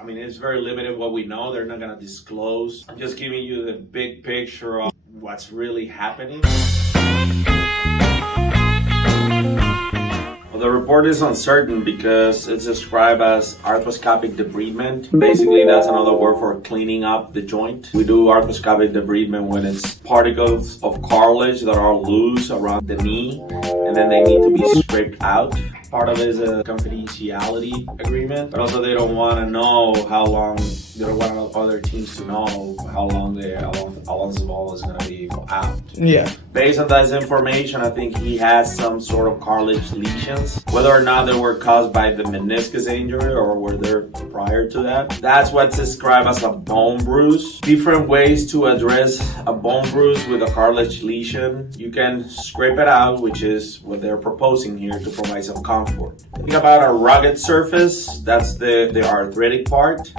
I mean, it's very limited what we know. They're not going to disclose. I'm just giving you the big picture of what's really happening. Well, the report is uncertain because it's described as arthroscopic debridement. Basically, that's another word for cleaning up the joint. We do arthroscopic debridement when it's particles of cartilage that are loose around the knee, and then they need to be scraped out. Part of it is a confidentiality agreement, but also they don't want to know how long. They don't want other teams to know how long Lonzo Ball is going to be out. Yeah. Based on that information, I think he has some sort of cartilage lesions. Whether or not they were caused by the meniscus injury or were there prior to that. That's what's described as a bone bruise. Different ways to address a bone bruise with a cartilage lesion. You can scrape it out, which is what they're proposing here to provide some comfort. Think about a rugged surface. That's the arthritic part.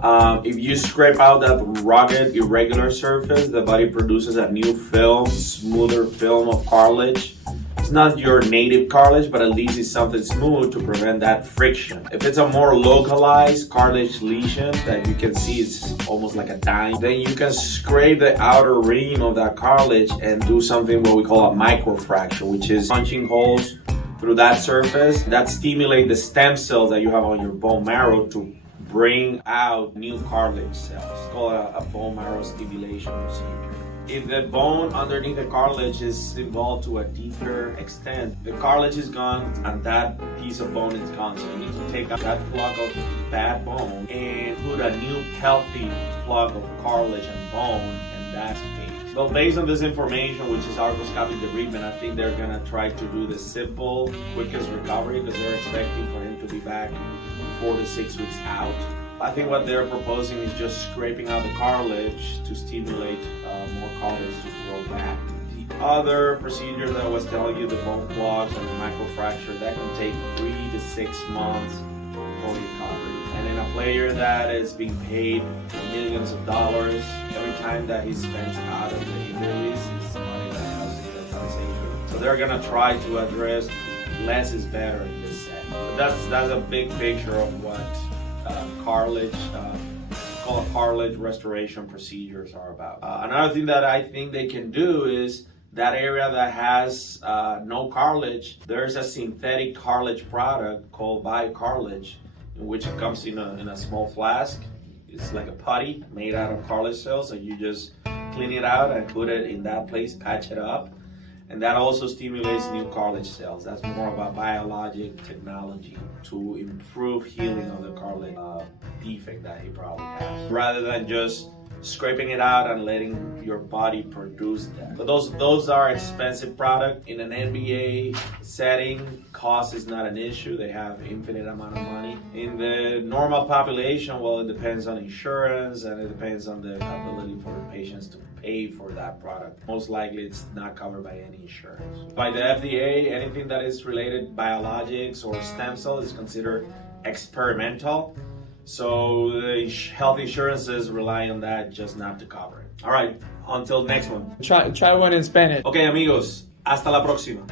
If you scrape out that rugged, irregular surface, the body produces a new film, smoother film of cartilage. It's not your native cartilage, but at least it's something smooth to prevent that friction. If it's a more localized cartilage lesion that you can see it's almost like a dime, then you can scrape the outer rim of that cartilage and do something what we call a microfracture, which is punching holes through that surface that stimulate the stem cells that you have on your bone marrow to bring out new cartilage cells. It's called a bone marrow stimulation procedure. If the bone underneath the cartilage is involved to a deeper extent, the cartilage is gone and that piece of bone is gone. So you need to take out that plug of bad bone and put a new healthy plug of cartilage and bone, and that's it. So based on this information, which is arthroscopic debridement, I think they're gonna try to do the simple, quickest recovery because they're expecting for him to be back 4 to 6 weeks out. I think what they're proposing is just scraping out the cartilage to stimulate more cartilage to grow back. The other procedure that I was telling you, the bone plugs and the microfracture, that can take 3 to 6 months for recovery. And in a player that is being paid millions of dollars, every time that he spends out of the injuries is money that helps the organization. So they're gonna try to address less is better in this set. But that's a big picture of what cartilage restoration procedures are about. Another thing that I think they can do is that area that has no cartilage, there's a synthetic cartilage product called biocartilage, in which it comes in a small flask. It's like a putty made out of cartilage cells, so you just clean it out and put it in that place, patch it up. And that also stimulates new cartilage cells. That's more about biologic technology to improve healing of the cartilage defect that he probably has, rather than just scraping it out and letting your body produce that. But those are expensive products. In an NBA setting, cost is not an issue. They have infinite amount of money. In the normal population, well, it depends on insurance and it depends on the ability for the patients to pay for that product. Most likely it's not covered by any insurance. By the FDA, anything that is related biologics or stem cells is considered experimental. So the health insurances rely on that just not to cover it. All right, until next one. Try one in Spanish. Okay, amigos, hasta la próxima.